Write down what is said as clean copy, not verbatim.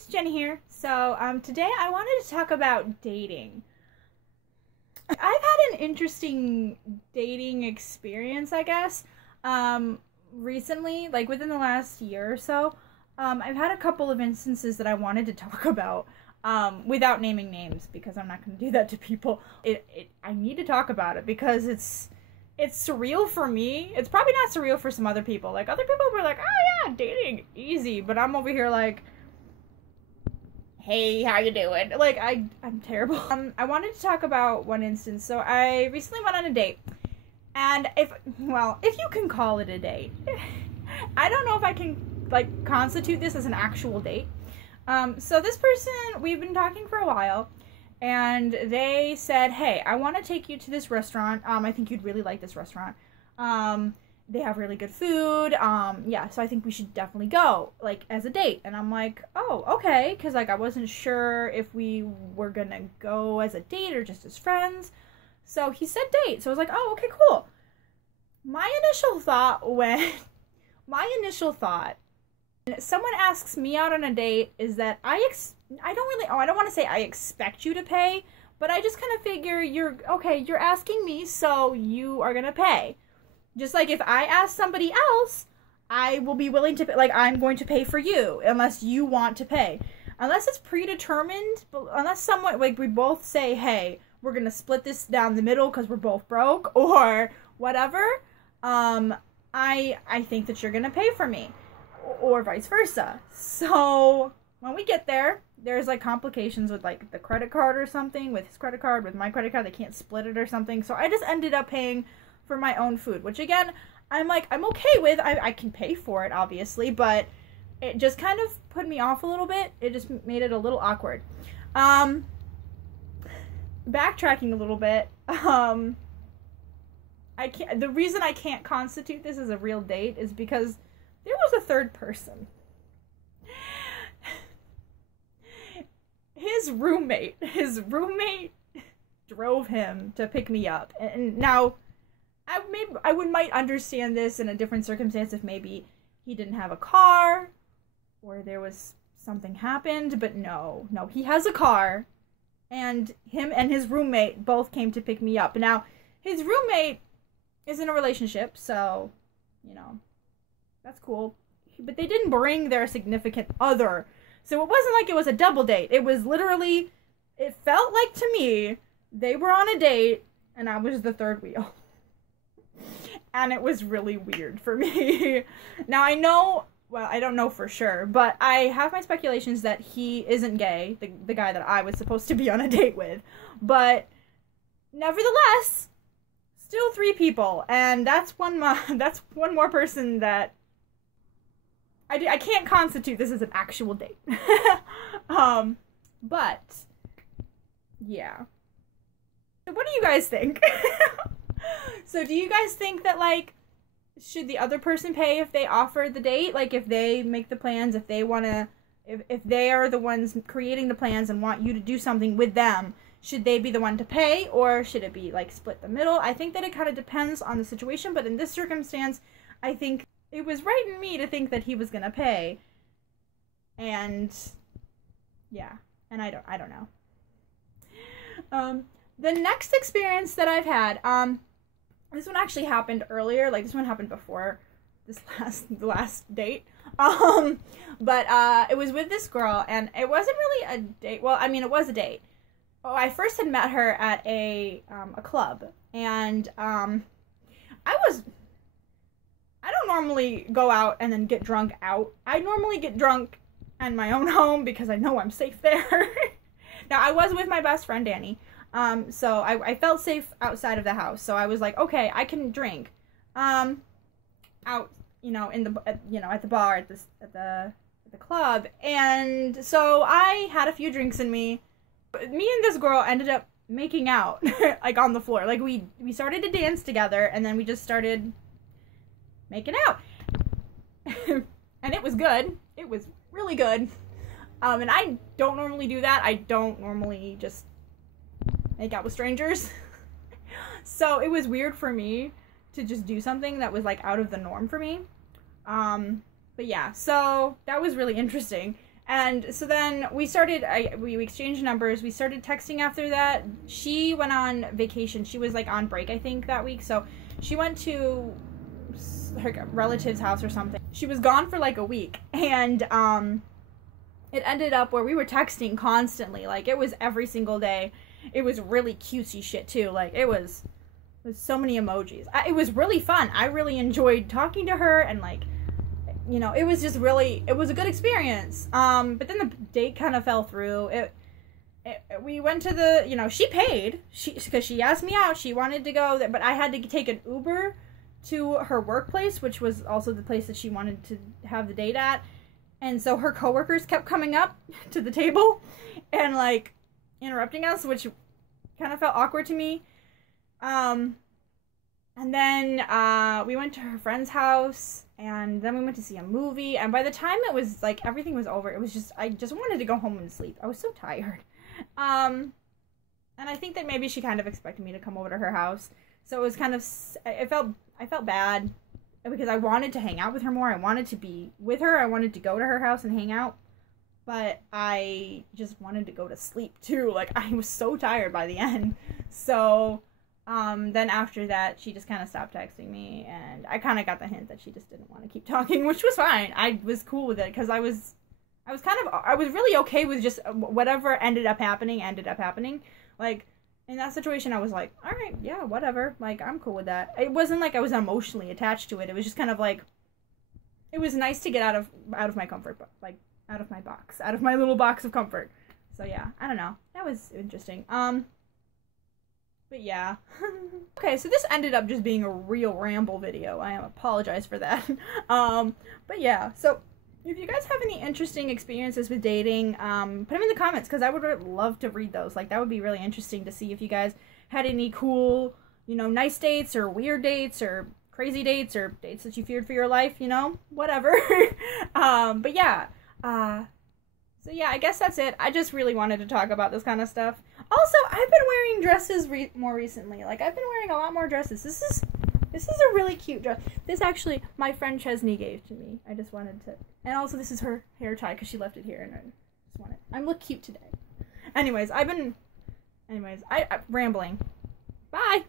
guys, Jenny here. So today I wanted to talk about dating. I've had an interesting dating experience, I guess, recently, like within the last year or so. I've had a couple of instances that I wanted to talk about, without naming names, because I'm not going to do that to people. I need to talk about it because it's surreal for me. It's probably not surreal for some other people. Like, other people were like, oh yeah, dating, easy. But I'm over here like, hey, how you doing? Like, I'm terrible. I wanted to talk about one instance. So I recently went on a date. And if you can call it a date. I don't know if I can, like, constitute this as an actual date. So this person, we've been talking for a while. And they said, hey, I want to take you to this restaurant. I think you'd really like this restaurant. They have really good food. Yeah, so I think we should definitely go, like, as a date. And I'm like, oh, okay. Because, like, I wasn't sure if we were going to go as a date or just as friends. So he said date. So I was like, oh, okay, cool. My initial thought when someone asks me out on a date is that I don't want to say I expect you to pay, but I just kind of figure you're asking me, so you are going to pay. Just like if I ask somebody else, I will be willing to pay, like, I'm going to pay for you unless you want to pay. Unless it's predetermined, unless someone, like, we both say, hey, we're going to split this down the middle because we're both broke or whatever, I think that you're going to pay for me. Or vice versa. So when we get there, there's like complications with like the credit card or something, with his credit card, with my credit card, they can't split it or something. So I just ended up paying for my own food, which again, I'm okay with. I can pay for it, obviously, but it just kind of put me off a little bit. It just made it a little awkward. Backtracking a little bit, the reason I can't constitute this as a real date is because there was a third person. His roommate drove him to pick me up. And now, I might understand this in a different circumstance if maybe he didn't have a car, or there was something happened, but no, he has a car, and him and his roommate both came to pick me up. Now, his roommate is in a relationship, so, you know, that's cool. But they didn't bring their significant other. So it wasn't like it was a double date. It was literally, it felt like to me, they were on a date, and I was the third wheel. And it was really weird for me. Now I know, well, I don't know for sure, but I have my speculations that he isn't gay, the guy that I was supposed to be on a date with. But nevertheless, still 3 people, and that's one more person that I can't constitute this as an actual date. But yeah. So what do you guys think? So do you guys think that, like, should the other person pay if they offer the date? Like, if they make the plans, if they want to, if they are the ones creating the plans and want you to do something with them, should they be the one to pay, or should it be, like, split the middle? I think that it kind of depends on the situation, but in this circumstance, I think it was right in me to think that he was gonna pay. And yeah, and I don't know. The next experience that I've had, this one actually happened earlier. Like, this one happened before the last date. But it was with this girl, and it wasn't really a date. Well, I mean, it was a date. Oh, I first had met her at a club, and I don't normally go out and then get drunk out. I normally get drunk in my own home because I know I'm safe there. Now, I was with my best friend, Danny. So I felt safe outside of the house. So I was like, okay, I can drink, out, you know, in the, at the bar, at the club. And so I had a few drinks in me. But me and this girl ended up making out, like, on the floor. Like, we started to dance together, and then we just started making out. And it was good. It was really good. And I don't normally do that. I don't normally just make out with strangers. So it was weird for me to just do something that was, like, out of the norm for me. But yeah, so that was really interesting. And so then we started, we exchanged numbers. We started texting after that. She went on vacation. She was like on break, I think, that week. So she went to her relative's house or something. She was gone for like a week. And it ended up where we were texting constantly. Like, it was every single day. It was really cutesy shit too. Like, it was so many emojis. It was really fun. I really enjoyed talking to her, and like, you know, it was just really, it was a good experience. But then the date kind of fell through. We went to the, you know, she paid, because she asked me out. She wanted to go there, but I had to take an Uber to her workplace, which was also the place that she wanted to have the date at. And so her coworkers kept coming up to the table and like interrupting us, which kind of felt awkward to me. And then we went to her friend's house, and then we went to see a movie. And by the time it was like everything was over, it was just, I just wanted to go home and sleep. I was so tired. And I think that maybe she kind of expected me to come over to her house. So it was kind of, I felt bad because I wanted to hang out with her more. I wanted to be with her. I wanted to go to her house and hang out. But I just wanted to go to sleep too. Like, I was so tired by the end. So then after that, she just kind of stopped texting me, and I kind of got the hint that she just didn't want to keep talking, which was fine. I was cool with it, because I was really okay with just whatever ended up happening. Like, in that situation, I was like, all right, yeah, whatever. Like, I'm cool with that. It wasn't like I was emotionally attached to it. It was just kind of like, it was nice to get out of my comfort, like, out of my box, out of my little box of comfort. So yeah, I don't know. That was interesting. But yeah. Okay, so this ended up just being a real ramble video. I apologize for that. But yeah, so if you guys have any interesting experiences with dating, put them in the comments, because I would love to read those. Like, that would be really interesting to see if you guys had any cool, you know, nice dates, or weird dates, or crazy dates, or dates that you feared for your life, you know, whatever. But yeah, so yeah, I guess that's it. I just really wanted to talk about this kind of stuff. Also, I've been wearing dresses more recently. Like, I've been wearing a lot more dresses. This is a really cute dress. This actually, my friend Chesney gave to me. I just wanted to, and also this is her hair tie, because she left it here, and I just wanted, I look cute today. Anyways, I'm rambling. Bye!